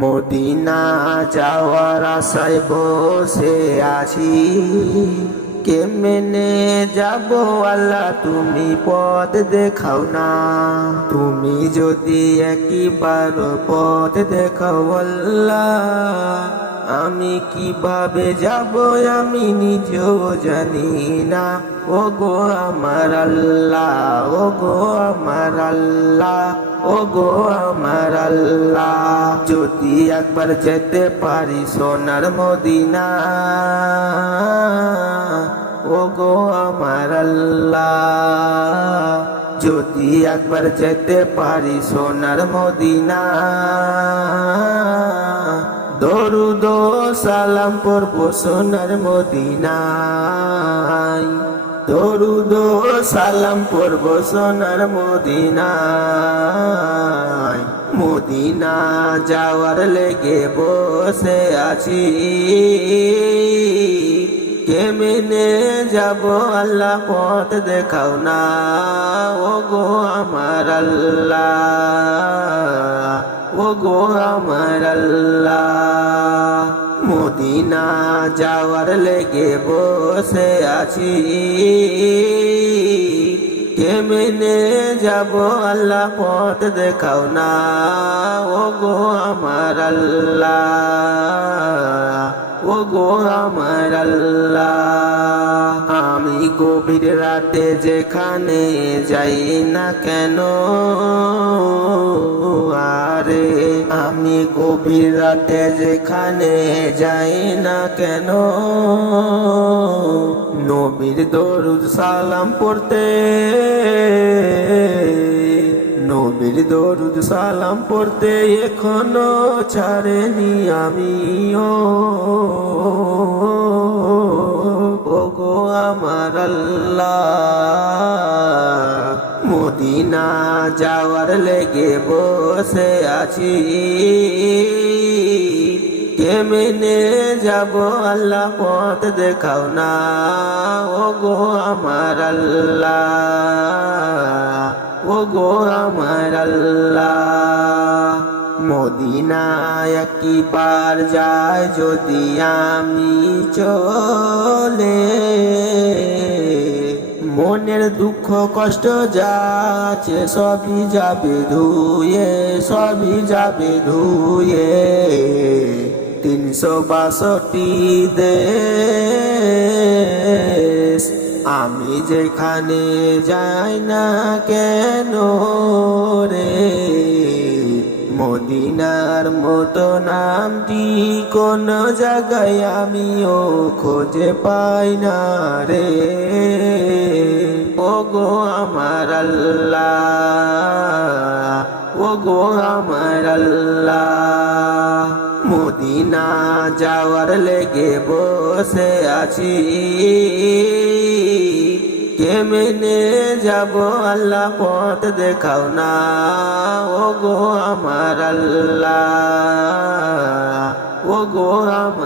Medina যাওয়ার আশায় বসে আছি, কেমনে যাব আল্লাহ তুমি পথ দেখাও না। তুমি যদি একবার পথ দেখাও আল্লাহ, আমি কিভাবে যাব আমি নিজেও জানি না। ও গো আমার আল্লাহ, ও গো আমার আল্লাহ, ও গো আমার আল্লাহ, যদি একবার যেতে পারি সোনার মদিনা। ও গো আমার আল্লাহ, যদি একবার যেতে পারি সোনার মদিনা। দরুদ ও সালাম পড়ব সোনার মদিনায়, দরুদ ও সালাম পড়ব সোনার মদিনায়। মদিনা যাওয়ার লেগে বসে আছি, কেমনে যাব আল্লাহ পথ দেখাও না। ও গো আমার আল্লাহ, ও গো আমার আল্লাহ, মদিনা যাওয়ার লেগে বসে আছি, কেমনে যাব আল্লাহ পথ দেখাও না। ও গো আমার আল্লাহ, ও গো আমার আল্লাহ, আমি গভীর রাতে যেখানে যাই না কেন, আরে আমি গভীর রাতে যেখানে যাই না কেন, নবীর দরুদ সালাম পড়তে, নবীর দরুদ সালাম পড়তে এখনো ছাড়েনি আমিও। ও গো আমার আল্লাহ, মদিনা যাওয়ার লেগে বসে আছি, কেমনে যাব আল্লাহ পথ দেখাও না। ও গো আমার আল্লাহ, ও গো আমার আল্লাহ, মদিনায় একবার যাই যদি আমি চলে, মনের দুঃখ কষ্ট যাচ্ছে সবই যাবে ধুয়ে, সবই যাবে ধুয়ে। 362 দেশ আমি যেখানে যাই না কেন রে, মদিনার মতো নামটি কোন জায়গায় আমিও খুঁজে পাই না রে। ও গো আমার আল্লাহ, ও গো আমার আল্লাহ, মদিনা যাওয়ার লেগে বসে আছি, কেমনে যাব আল্লাহ পথ দেখাও না। ও গো আমার আল্লাহ, ও গো আমার